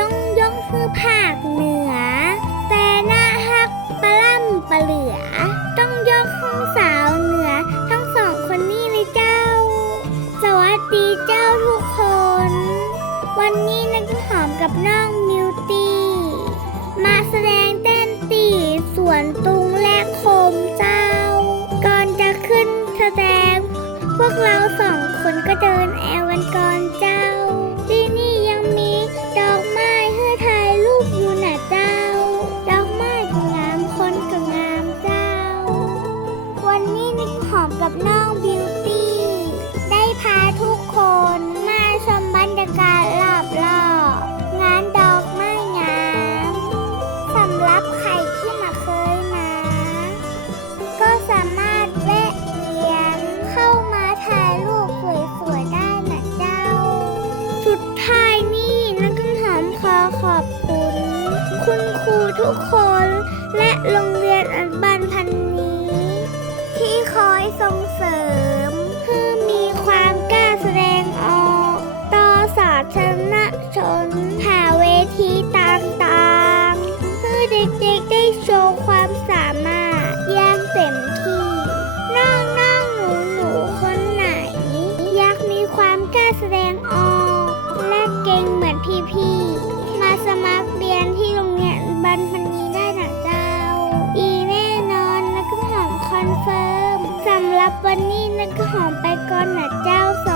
ต้องยกคือภาคเหนือ แต่หน้าฮักปลาล่ำปลาเหลือ ต้องยกห้องสาวเหนือ ทั้งสองคนนี้เลยเจ้า สวัสดีเจ้าทุกคน วันนี้นักหอมกับน้องมิวตี้มาแสดงเต้นตีสวนตุงและโคมเจ้า ก่อนจะขึ้นแสดง พวกเราสองคนก็เดินแอวกันก่อนเจ้า กับน้องบิวตี้ได้พาทุกคนมาชมบรรยากาศรอบๆงานดอกไม้งามสำหรับใครที่มาเคยมา ก็สามารถแวะเวียนเข้ามาถ่ายรูปสวยๆได้นะเจ้า สุดท้ายนี่นักต้นหอมขอขอบคุณ คุณครูทุกคน ส่งเสริม รับวันนี้นักหอมไปก่อนนะเจ้าสอ